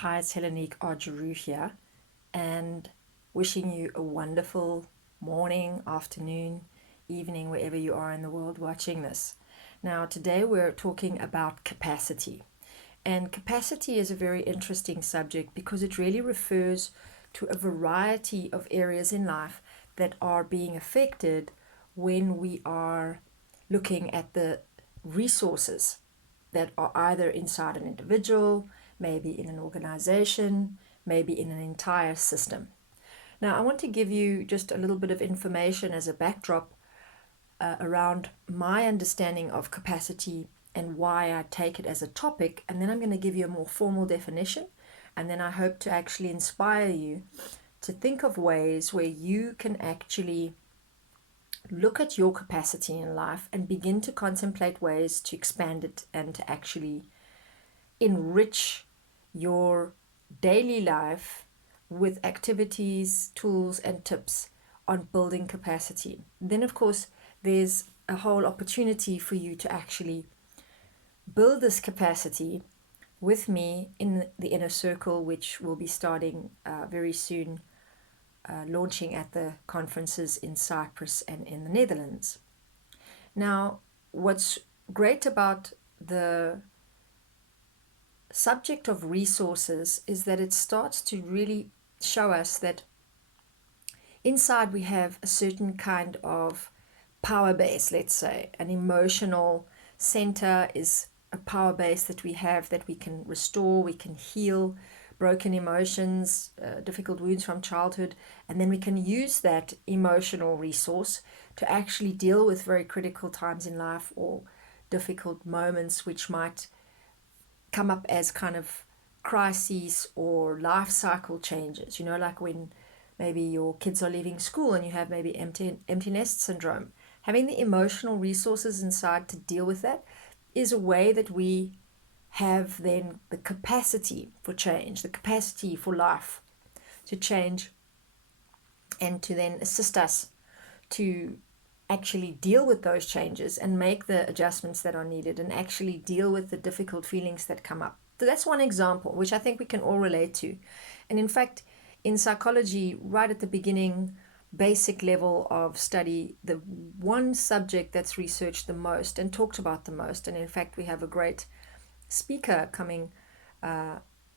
Hi, it's Helenique Argeru here, and wishing you a wonderful morning, afternoon, evening, wherever you are in the world watching this. Now, today we're talking about capacity. And capacity is a very interesting subject because it really refers to a variety of areas in life that are being affected when we are looking at the resources that are either inside an individual, maybe in an organization, maybe in an entire system. Now, I want to give you just a little bit of information as a backdrop around my understanding of capacity and why I take it as a topic, and then I'm going to give you a more formal definition, and then I hope to actually inspire you to think of ways where you can actually look at your capacity in life and begin to contemplate ways to expand it and to actually enrich your daily life with activities, tools, and tips on building capacity. Then, of course, there's a whole opportunity for you to actually build this capacity with me in the inner circle, which will be starting very soon, launching at the conferences in Cyprus and in the Netherlands. Now, what's great about the subject of resources is that it starts to really show us that inside we have a certain kind of power base, let's say. An emotional center is a power base that we have that we can restore, we can heal broken emotions, difficult wounds from childhood, and then we can use that emotional resource to actually deal with very critical times in life or difficult moments which might come up as kind of crises or life cycle changes, like when maybe your kids are leaving school and you have maybe empty nest syndrome. Having the emotional resources inside to deal with that is a way that we have then the capacity for change, the capacity for life to change, and to then assist us to actually deal with those changes and make the adjustments that are needed and actually deal with the difficult feelings that come up. So that's one example, which I think we can all relate to. And in fact, in psychology, right at the beginning, basic level of study, the one subject that's researched the most and talked about the most, and in fact, we have a great speaker coming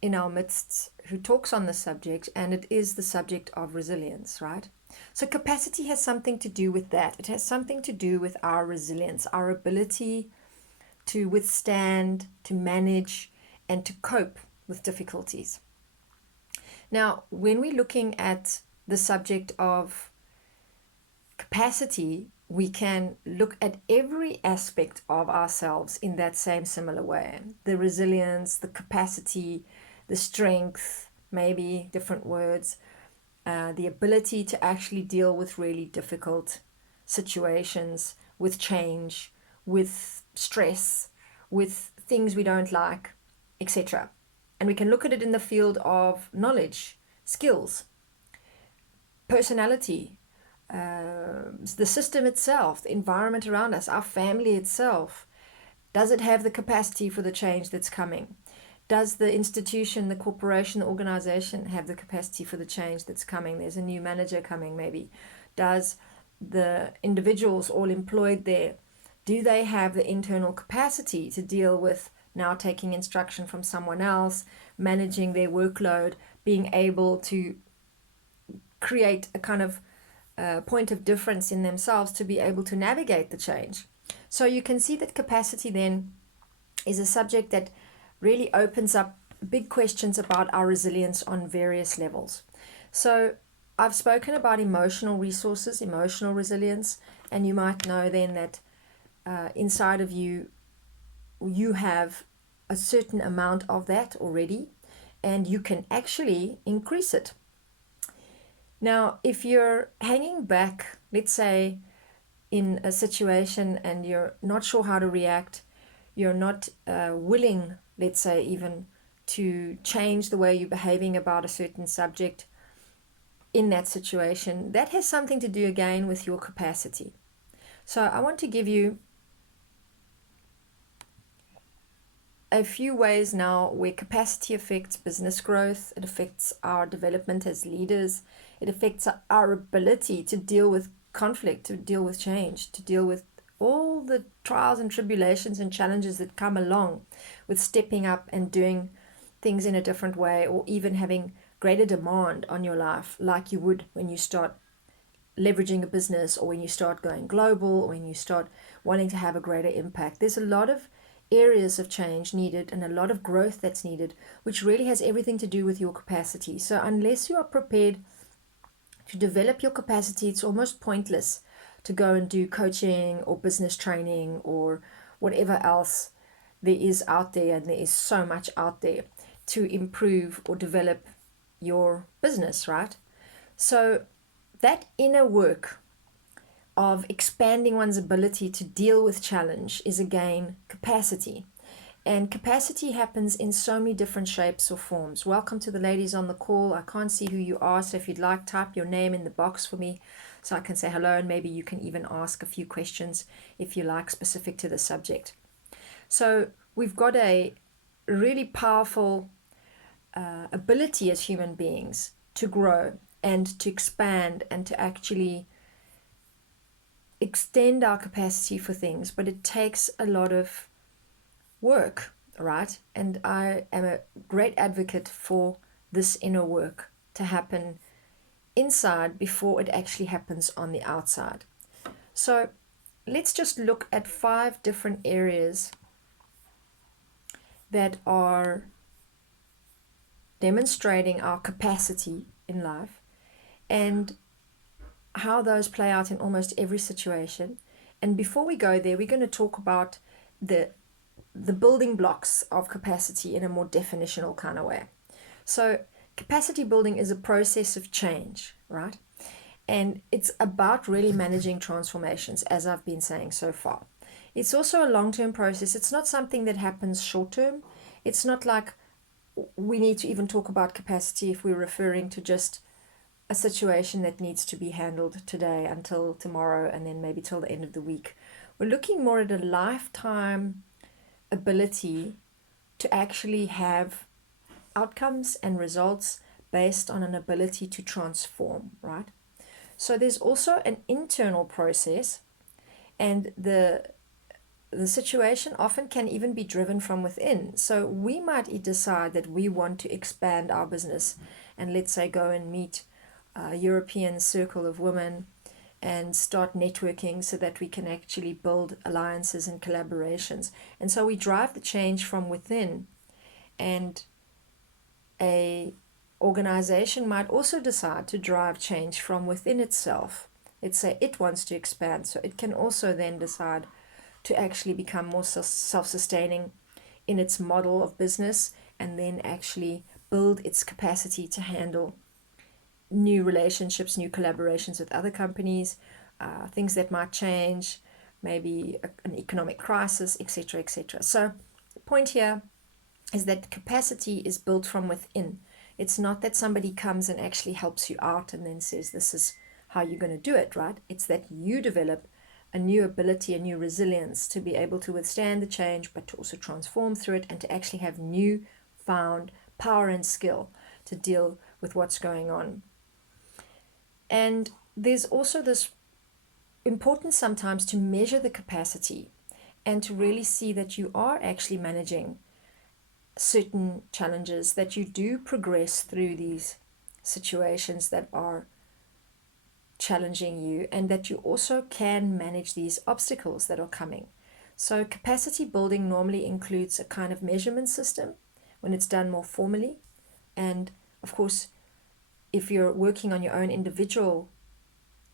in our midst who talks on the subject, and it is the subject of resilience, right? So, capacity has something to do with that. It has something to do with our resilience, our ability to withstand, to manage, and to cope with difficulties. Now, when we're looking at the subject of capacity, we can look at every aspect of ourselves in that same similar way. The resilience, the capacity, the strength, maybe different words, the ability to actually deal with really difficult situations, with change, with stress, with things we don't like, etc. And we can look at it in the field of knowledge, skills, personality, the system itself, the environment around us, our family itself. Does it have the capacity for the change that's coming? Does the institution, the corporation, the organization have the capacity for the change that's coming? There's a new manager coming, maybe. Does the individuals all employed there, do they have the internal capacity to deal with now taking instruction from someone else, managing their workload, being able to create a kind of point of difference in themselves to be able to navigate the change? So you can see that capacity then is a subject that really opens up big questions about our resilience on various levels. So I've spoken about emotional resources, emotional resilience, and you might know then that inside of you, you have a certain amount of that already, and you can actually increase it. Now, if you're hanging back, let's say in a situation and you're not sure how to react, you're not willing, let's say, even to change the way you're behaving about a certain subject in that situation, that has something to do again with your capacity. So I want to give you a few ways now where capacity affects business growth, it affects our development as leaders, it affects our ability to deal with conflict, to deal with change, to deal with all the trials and tribulations and challenges that come along with stepping up and doing things in a different way, or even having greater demand on your life, like you would when you start leveraging a business, or when you start going global, or when you start wanting to have a greater impact. There's a lot of areas of change needed and a lot of growth that's needed, which really has everything to do with your capacity. So unless you are prepared to develop your capacity, it's almost pointless to go and do coaching or business training or whatever else there is out there, and there is so much out there to improve or develop your business, right? So that inner work of expanding one's ability to deal with challenge is again capacity. And capacity happens in so many different shapes or forms. Welcome to the ladies on the call. I can't see who you are, so if you'd like, type your name in the box for me so I can say hello, and maybe you can even ask a few questions if you like, specific to the subject. So we've got a really powerful ability as human beings to grow and to expand and to actually extend our capacity for things, but it takes a lot of work, right? And I am a great advocate for this inner work to happen inside before it actually happens on the outside. So let's just look at 5 different areas that are demonstrating our capacity in life and how those play out in almost every situation. And before we go there, we're going to talk about the building blocks of capacity in a more definitional kind of way. So capacity building is a process of change, right? And it's about really managing transformations, as I've been saying so far. It's also a long-term process. It's not something that happens short-term. It's not like we need to even talk about capacity if we're referring to just a situation that needs to be handled today until tomorrow and then maybe till the end of the week. We're looking more at a lifetime ability to actually have outcomes and results based on an ability to transform, right? So there's also an internal process, and the situation often can even be driven from within. So we might decide that we want to expand our business and, let's say, go and meet a European circle of women and start networking so that we can actually build alliances and collaborations. And so we drive the change from within. And a organization might also decide to drive change from within itself. Let's say it wants to expand, so it can also then decide to actually become more self-sustaining in its model of business, and then actually build its capacity to handle new relationships, new collaborations with other companies, things that might change, maybe an economic crisis, etc., etc. So the point here is that capacity is built from within. It's not that somebody comes and actually helps you out and then says, this is how you're going to do it, right? It's that you develop a new ability, a new resilience to be able to withstand the change, but to also transform through it and to actually have new found power and skill to deal with what's going on. And there's also this importance sometimes to measure the capacity and to really see that you are actually managing certain challenges, that you do progress through these situations that are challenging you, and that you also can manage these obstacles that are coming. So capacity building normally includes a kind of measurement system when it's done more formally. And of course, if you're working on your own individual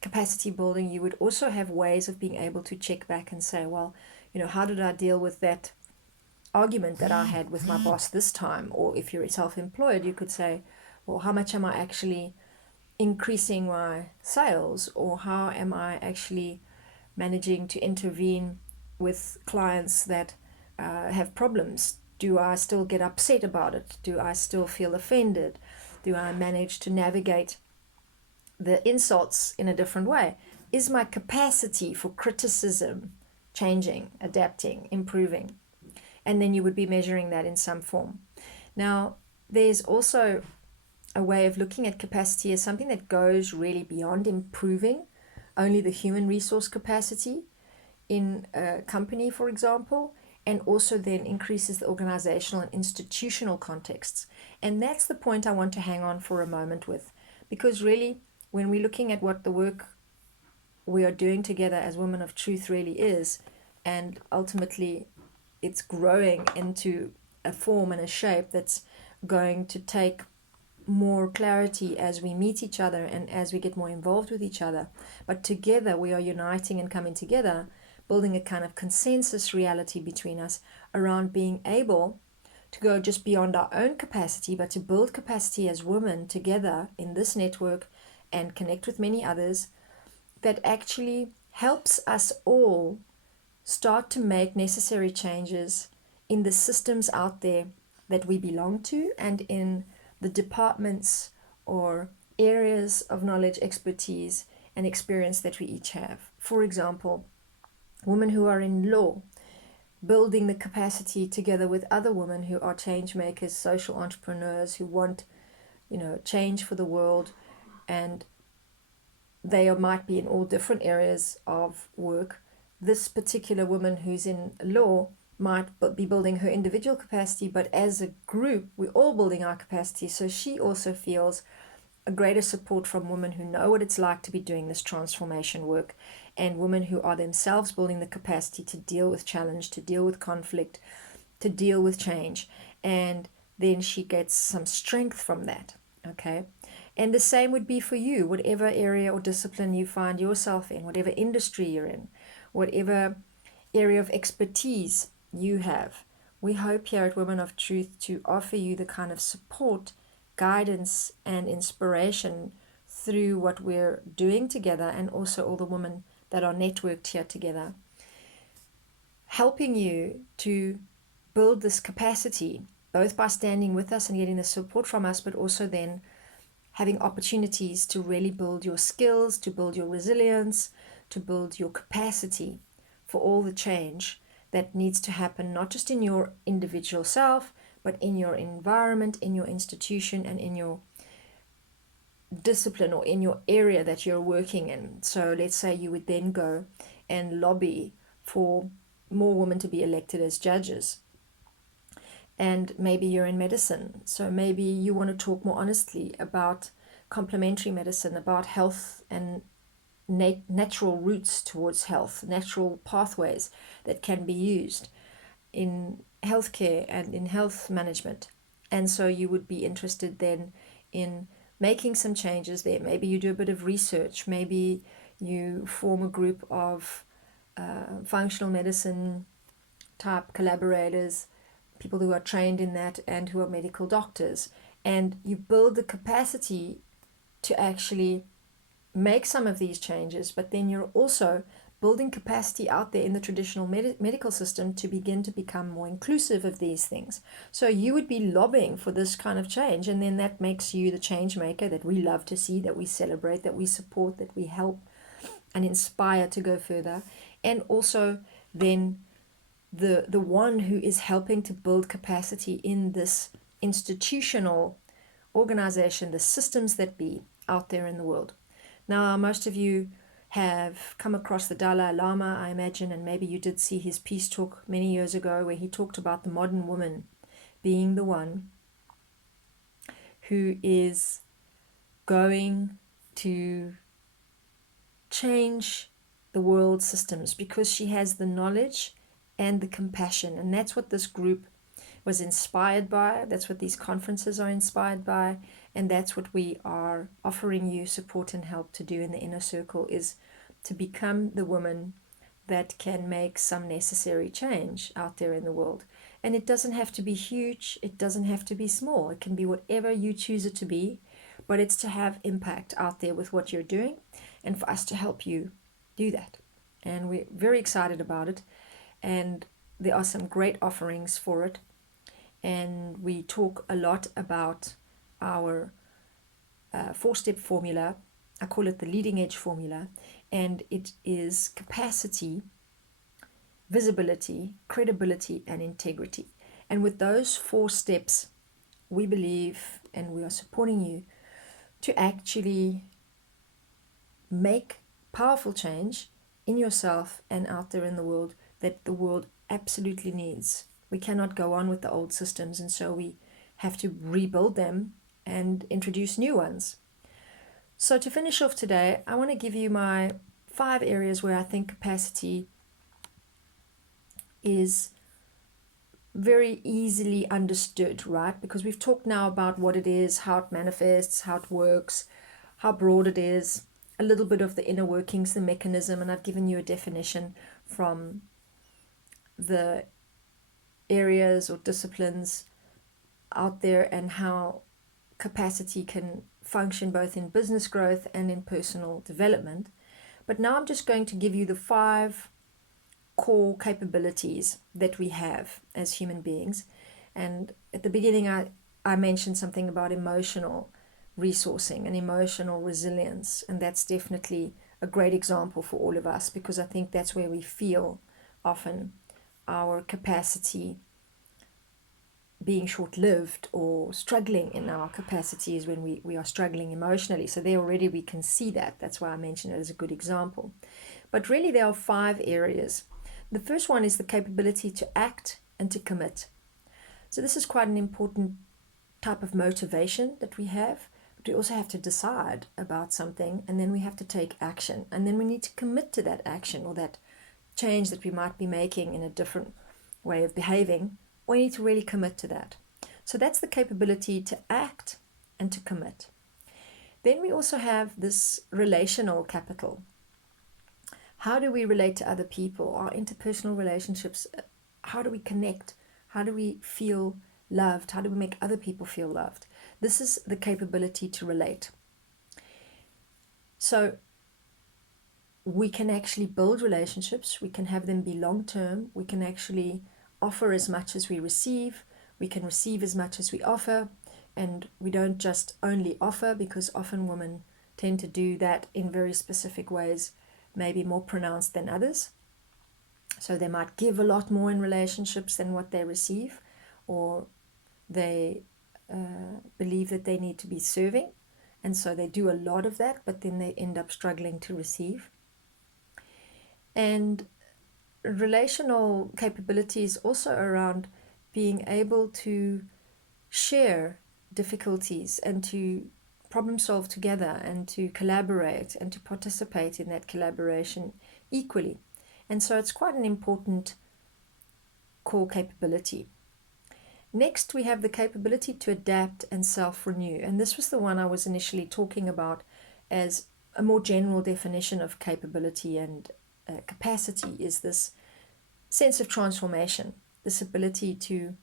capacity building, you would also have ways of being able to check back and say, well, how did I deal with that argument that I had with my boss this time? Or if you're self-employed, you could say, well, how much am I actually increasing my sales, or how am I actually managing to intervene with clients that have problems? Do I still get upset about it? Do I still feel offended? Do I manage to navigate the insults in a different way? Is my capacity for criticism changing, adapting, improving? And then you would be measuring that in some form. Now, there's also a way of looking at capacity as something that goes really beyond improving only the human resource capacity in a company, for example, and also then increases the organizational and institutional contexts. And that's the point I want to hang on for a moment with, because really, when we're looking at what the work we are doing together as women of truth really is, and ultimately it's growing into a form and a shape that's going to take more clarity as we meet each other and as we get more involved with each other. But together we are uniting and coming together, building a kind of consensus reality between us around being able to go just beyond our own capacity, but to build capacity as women together in this network and connect with many others, that actually helps us all start to make necessary changes in the systems out there that we belong to and in the departments or areas of knowledge, expertise, and experience that we each have. For example, women who are in law, building the capacity together with other women who are change makers, social entrepreneurs who want, change for the world, and they might be in all different areas of work. This particular woman who's in law might be building her individual capacity, but as a group, we're all building our capacity. So she also feels a greater support from women who know what it's like to be doing this transformation work, and women who are themselves building the capacity to deal with challenge, to deal with conflict, to deal with change. And then she gets some strength from that. Okay. And the same would be for you, whatever area or discipline you find yourself in, whatever industry you're in, whatever area of expertise you have. We hope here at Women of Truth to offer you the kind of support, guidance, and inspiration through what we're doing together, and also all the women that are networked here together, helping you to build this capacity, both by standing with us and getting the support from us, but also then having opportunities to really build your skills, to build your resilience, to build your capacity for all the change that needs to happen, not just in your individual self, but in your environment, in your institution, and in your discipline or in your area that you're working in. So let's say you would then go and lobby for more women to be elected as judges. And maybe you're in medicine, so maybe you want to talk more honestly about complementary medicine, about health and natural routes towards health, natural pathways that can be used in healthcare and in health management. And so you would be interested then in making some changes there. Maybe you do a bit of research, maybe you form a group of functional medicine type collaborators, people who are trained in that and who are medical doctors, and you build the capacity to actually make some of these changes, but then you're also building capacity out there in the traditional medical system to begin to become more inclusive of these things. So you would be lobbying for this kind of change, and then that makes you the change maker that we love to see, that we celebrate, that we support, that we help and inspire to go further, and also then the one who is helping to build capacity in this institutional organization, the systems that be out there in the world. Now, most of you have come across the Dalai Lama, I imagine, and maybe you did see his peace talk many years ago where he talked about the modern woman being the one who is going to change the world systems because she has the knowledge and the compassion. And that's what this group was inspired by. That's what these conferences are inspired by. And that's what we are offering you support and help to do in the inner circle, is to become the woman that can make some necessary change out there in the world. And it doesn't have to be huge. It doesn't have to be small. It can be whatever you choose it to be, but it's to have impact out there with what you're doing and for us to help you do that. And we're very excited about it. And there are some great offerings for it. And we talk a lot about our 4-step formula. I call it the leading edge formula. And it is capacity visibility, credibility, and integrity. And with those 4 steps, we believe and we are supporting you to actually make powerful change in yourself and out there in the world that the world absolutely needs. We cannot go on with the old systems, and so we have to rebuild them and introduce new ones. So to finish off today, I want to give you my 5 areas where I think capacity is very easily understood, right? Because we've talked now about what it is, how it manifests, how it works, how broad it is, a little bit of the inner workings, the mechanism, and I've given you a definition from the areas or disciplines out there and how capacity can function both in business growth and in personal development. But now I'm just going to give you the 5 core capabilities that we have as human beings. And at the beginning, I mentioned something about emotional resourcing and emotional resilience. And that's definitely a great example for all of us, because I think that's where we feel often our capacity being short-lived or struggling in our capacity is when we are struggling emotionally. So there already we can see that. That's why I mentioned it as a good example. But really there are 5 areas. The first one is the capability to act and to commit. So this is quite an important type of motivation that we have. But we also have to decide about something, and then we have to take action. And then we need to commit to that action or that change that we might be making in a different way of behaving. We need to really commit to that. So that's the capability to act and to commit. Then we also have this relational capital. How do we relate to other people? Our interpersonal relationships, how do we connect? How do we feel loved? How do we make other people feel loved? This is the capability to relate. So we can actually build relationships. We can have them be long-term. We can actually offer as much as we receive. We can receive as much as we offer. And we don't just only offer, because often women tend to do that in very specific ways, maybe more pronounced than others. So they might give a lot more in relationships than what they receive, or they believe that they need to be serving, and so they do a lot of that, but then they end up struggling to receive. And relational capabilities also around being able to share difficulties and to problem solve together and to collaborate and to participate in that collaboration equally. And so it's quite an important core capability. Next, we have the capability to adapt and self-renew. And this was the one I was initially talking about as a more general definition of capability and capacity, is this sense of transformation, this ability to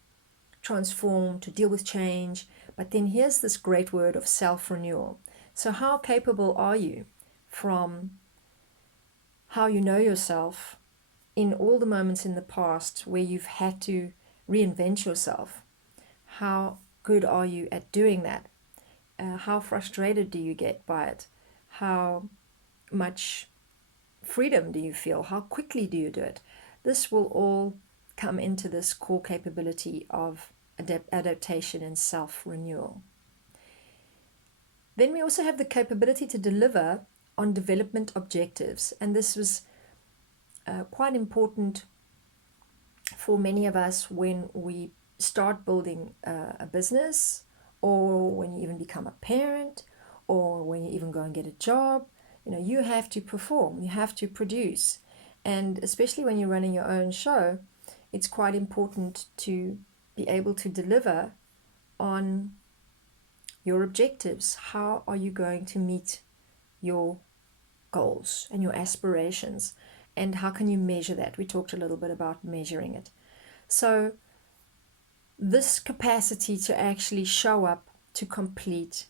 transform, to deal with change. But then here's this great word of self-renewal. So how capable are you from how you know yourself in all the moments in the past where you've had to reinvent yourself? How good are you at doing that? How frustrated do you get by it? How much freedom do you feel? How quickly do you do it? This will all come into this core capability of adaptation and self-renewal. Then we also have the capability to deliver on development objectives, and this was quite important for many of us when we start building a business, or when you even become a parent, or when you even go and get a job. You have to perform, you have to produce, and especially when you're running your own show, it's quite important to be able to deliver on your objectives. How are you going to meet your goals and your aspirations, and how can you measure that? We talked a little bit about measuring it. So this capacity to actually show up, to complete,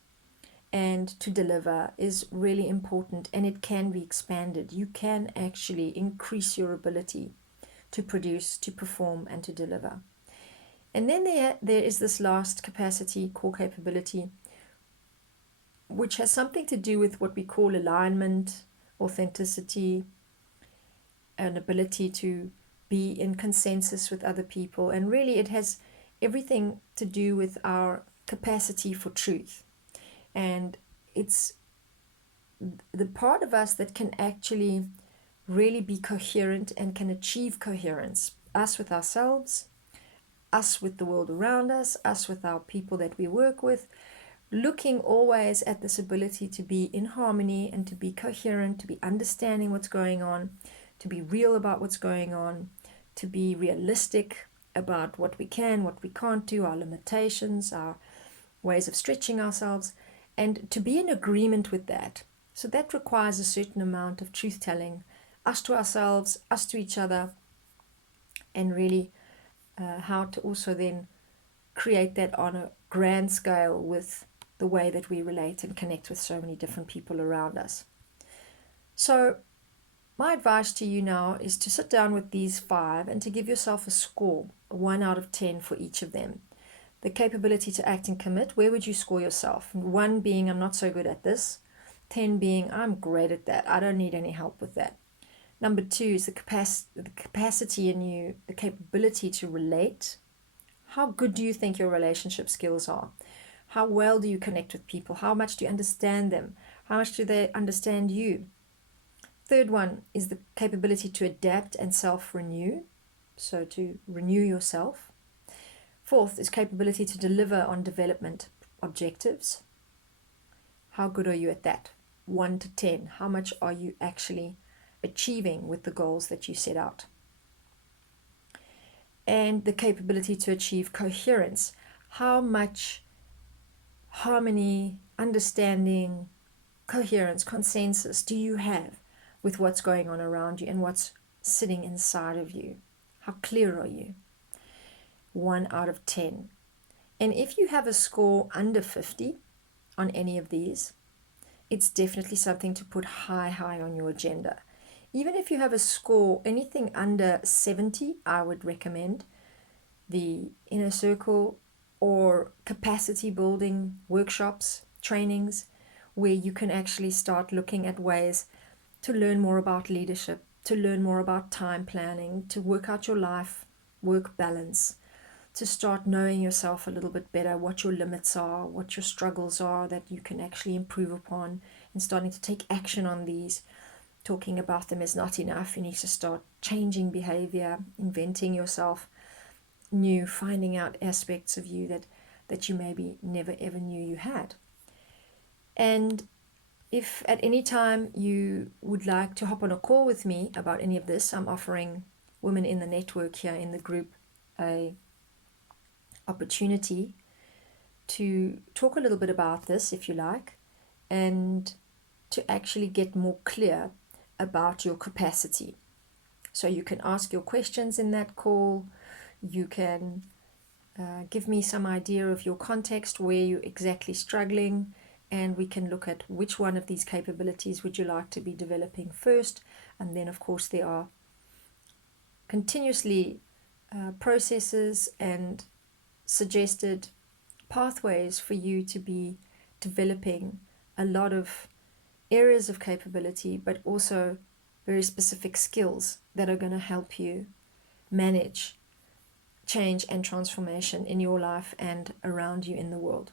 and to deliver is really important, and it can be expanded. You can actually increase your ability to produce, to perform, and to deliver. And then there is this last capacity, core capability, which has something to do with what we call alignment, authenticity, an ability to be in consensus with other people. And really, it has everything to do with our capacity for truth. And it's the part of us that can actually really be coherent and can achieve coherence. Us with ourselves, us with the world around us with our people that we work with, looking always at this ability to be in harmony and to be coherent, to be understanding what's going on, to be real about what's going on, to be realistic about what we can, what we can't do, our limitations, our ways of stretching ourselves, and to be in agreement with that. So that requires a certain amount of truth telling, us to ourselves, us to each other, and really how to also then create that on a grand scale with the way that we relate and connect with so many different people around us. So my advice to you now is to sit down with these 5 and to give yourself a score, 1 out of 10 for each of them. The capability to act and commit, where would you score yourself? 1 being, I'm not so good at this. 10 being, I'm great at that. I don't need any help with that. Number 2 is the capacity in you, the capability to relate. How good do you think your relationship skills are? How well do you connect with people? How much do you understand them? How much do they understand you? 3rd one is the capability to adapt and self-renew, so to renew yourself. 4th is capability to deliver on development objectives. How good are you at that? 1 to 10. How much are you actually achieving with the goals that you set out? And the capability to achieve coherence. How much harmony, understanding, coherence, consensus do you have with what's going on around you and what's sitting inside of you? How clear are you? 1 out of 10. And if you have a score under 50 on any of these, it's definitely something to put high on your agenda. Even if you have a score anything under 70, I would recommend the Inner Circle or capacity building workshops, trainings, where you can actually start looking at ways to learn more about leadership, to learn more about time planning, to work out your life, work balance, to start knowing yourself a little bit better, what your limits are, what your struggles are that you can actually improve upon, and starting to take action on these. Talking about them is not enough. You need to start changing behavior, inventing yourself new, finding out aspects of you that you maybe never ever knew you had. And if at any time you would like to hop on a call with me about any of this, I'm offering women in the network here in the group a opportunity to talk a little bit about this, if you like, and to actually get more clear about your capacity. So you can ask your questions in that call. You can give me some idea of your context, where you're exactly struggling, and we can look at which one of these capabilities would you like to be developing first. And then, of course, there are continuously processes and suggested pathways for you to be developing a lot of areas of capability, but also very specific skills that are going to help you manage change and transformation in your life and around you in the world.